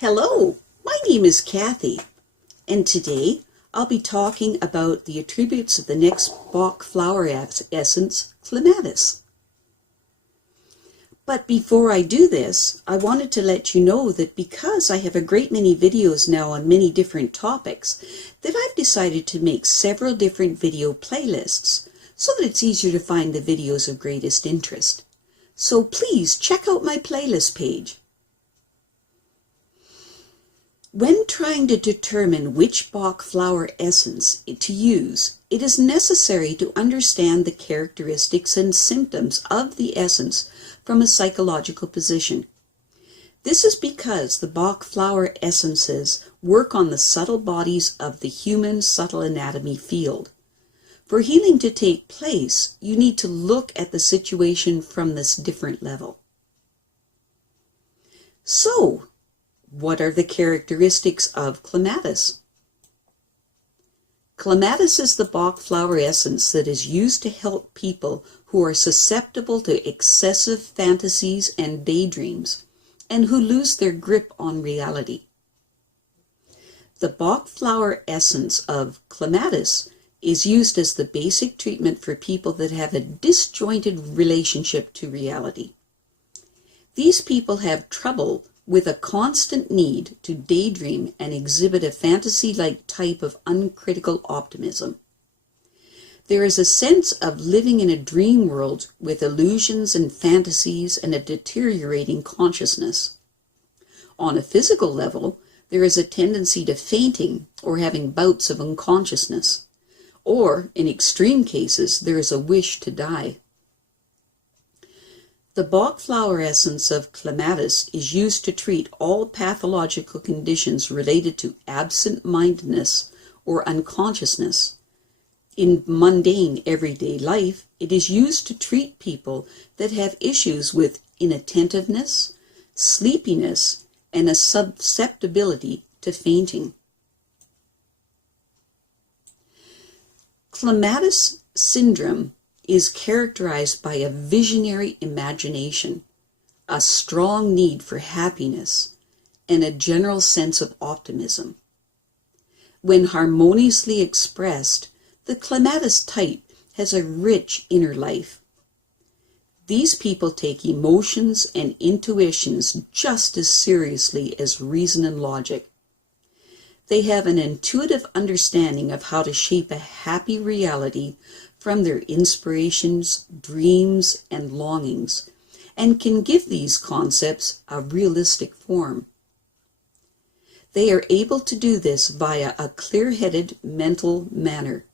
Hello, my name is Kathy, and today I'll be talking about the attributes of the next Bach Flower Essence, Clematis. But before I do this, I wanted to let you know that because I have a great many videos now on many different topics, that I've decided to make several different video playlists so that it's easier to find the videos of greatest interest. So please check out my playlist page. When trying to determine which Bach Flower Essence to use, it is necessary to understand the characteristics and symptoms of the essence from a psychological position. This is because the Bach Flower Essences work on the subtle bodies of the human subtle anatomy field. For healing to take place, you need to look at the situation from this different level. So, what are the characteristics of Clematis? Clematis is the Bach Flower Essence that is used to help people who are susceptible to excessive fantasies and daydreams, and who lose their grip on reality. The Bach Flower Essence of Clematis is used as the basic treatment for people that have a disjointed relationship to reality. These people have trouble with a constant need to daydream and exhibit a fantasy-like type of uncritical optimism. There is a sense of living in a dream world with illusions and fantasies and a deteriorating consciousness. On a physical level, there is a tendency to fainting or having bouts of unconsciousness, or, in extreme cases, there is a wish to die. The Bach Flower Essence of Clematis is used to treat all pathological conditions related to absent-mindedness or unconsciousness. In mundane everyday life, it is used to treat people that have issues with inattentiveness, sleepiness, and a susceptibility to fainting. Clematis syndrome is characterized by a visionary imagination, a strong need for happiness, and a general sense of optimism. When harmoniously expressed, the Clematis type has a rich inner life. These people take emotions and intuitions just as seriously as reason and logic. They have an intuitive understanding of how to shape a happy reality from their inspirations, dreams, and longings, and can give these concepts a realistic form. They are able to do this via a clear-headed mental manner.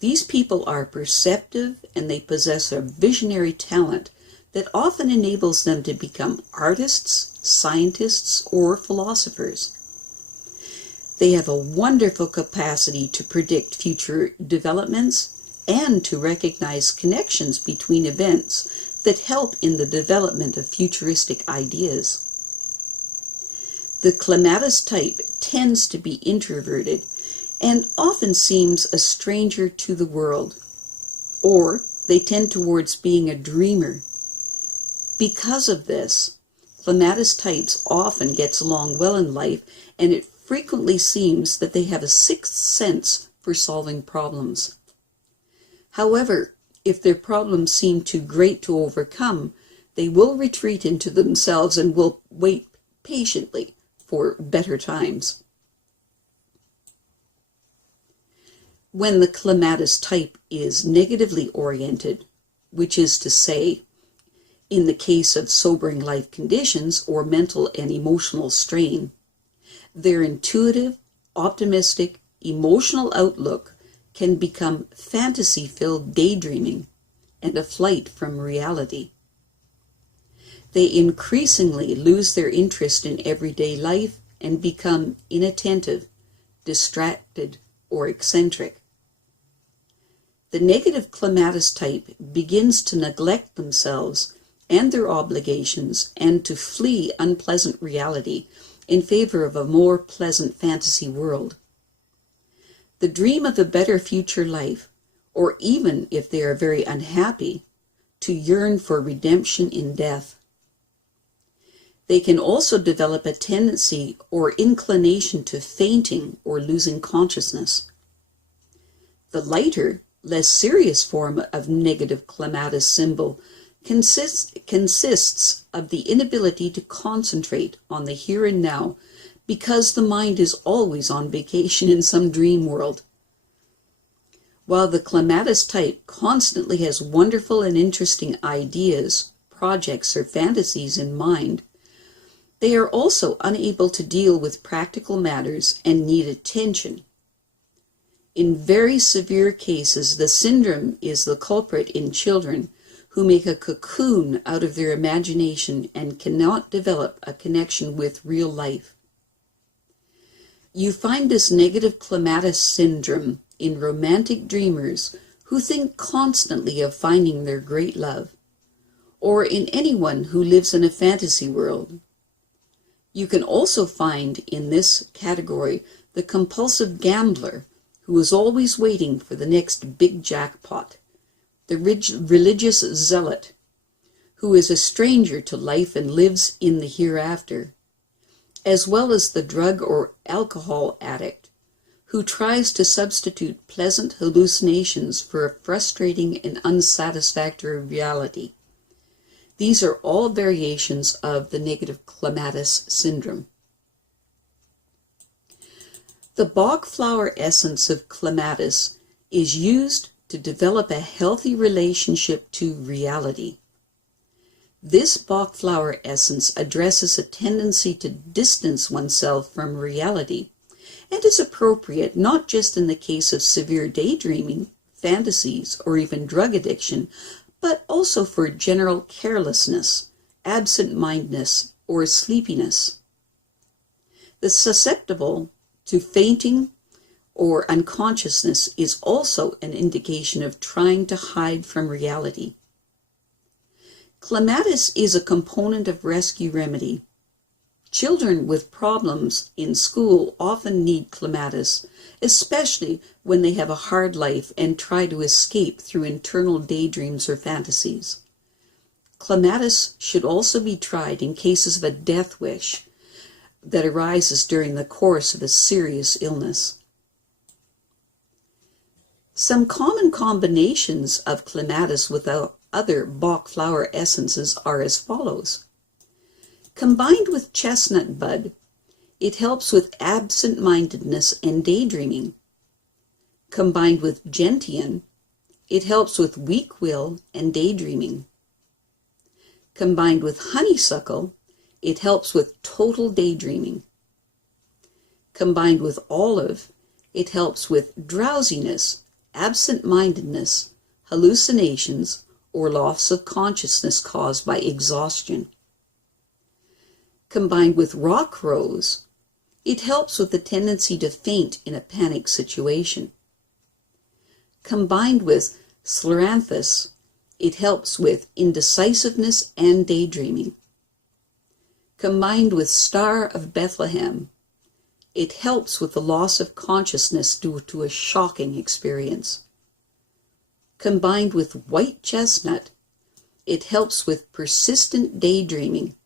These people are perceptive, and they possess a visionary talent that often enables them to become artists, scientists, or philosophers. They have a wonderful capacity to predict future developments and to recognize connections between events that help in the development of futuristic ideas. The Clematis type tends to be introverted and often seems a stranger to the world, or they tend towards being a dreamer. Because of this, Clematis types often gets along well in life, and it frequently seems that they have a sixth sense for solving problems. However, if their problems seem too great to overcome, they will retreat into themselves and will wait patiently for better times. When the Clematis type is negatively oriented, which is to say, in the case of sobering life conditions or mental and emotional strain, their intuitive, optimistic, emotional outlook can become fantasy-filled daydreaming and a flight from reality. They increasingly lose their interest in everyday life and become inattentive, distracted, or eccentric. The negative Clematis type begins to neglect themselves and their obligations and to flee unpleasant reality in favor of a more pleasant fantasy world. The dream of a better future life, or even if they are very unhappy, to yearn for redemption in death. They can also develop a tendency or inclination to fainting or losing consciousness. The lighter, less serious form of negative clematis symbol consists of the inability to concentrate on the here and now because the mind is always on vacation in some dream world. While the clematis type constantly has wonderful and interesting ideas, projects, or fantasies in mind, they are also unable to deal with practical matters and need attention. In very severe cases, the syndrome is the culprit in children who make a cocoon out of their imagination and cannot develop a connection with real life. You find this negative clematis syndrome in romantic dreamers who think constantly of finding their great love, or in anyone who lives in a fantasy world. You can also find in this category the compulsive gambler who is always waiting for the next big jackpot, the religious zealot who is a stranger to life and lives in the hereafter, as well as the drug or alcohol addict who tries to substitute pleasant hallucinations for a frustrating and unsatisfactory reality. These are all variations of the negative clematis syndrome. The Bach Flower Essence of Clematis is used to develop a healthy relationship to reality. This Bach Flower Essence addresses a tendency to distance oneself from reality and is appropriate not just in the case of severe daydreaming, fantasies, or even drug addiction, but also for general carelessness, absent-mindedness, or sleepiness. The susceptible to fainting or unconsciousness is also an indication of trying to hide from reality. Clematis is a component of rescue remedy. Children with problems in school often need clematis, especially when they have a hard life and try to escape through internal daydreams or fantasies. Clematis should also be tried in cases of a death wish that arises during the course of a serious illness. Some common combinations of clematis with other Bach flower essences are as follows. Combined with chestnut bud, it helps with absent-mindedness and daydreaming. Combined with gentian, it helps with weak will and daydreaming. Combined with honeysuckle, it helps with total daydreaming. Combined with olive, it helps with drowsiness, absent-mindedness, hallucinations, or loss of consciousness caused by exhaustion. Combined with rock rose, it helps with the tendency to faint in a panic situation. Combined with scleranthus, it helps with indecisiveness and daydreaming. Combined with Star of Bethlehem, it helps with the loss of consciousness due to a shocking experience. Combined with white chestnut, it helps with persistent daydreaming.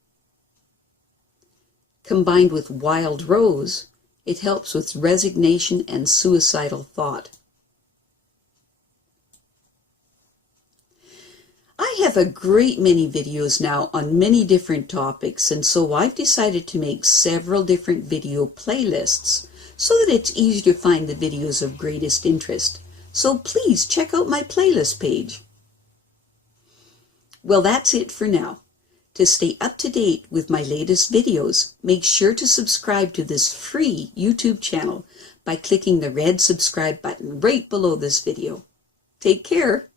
Combined with wild rose, it helps with resignation and suicidal thought. I have a great many videos now on many different topics, and so I've decided to make several different video playlists so that it's easy to find the videos of greatest interest. So please check out my playlist page. Well, that's it for now. To stay up to date with my latest videos, make sure to subscribe to this free YouTube channel by clicking the red subscribe button right below this video. Take care.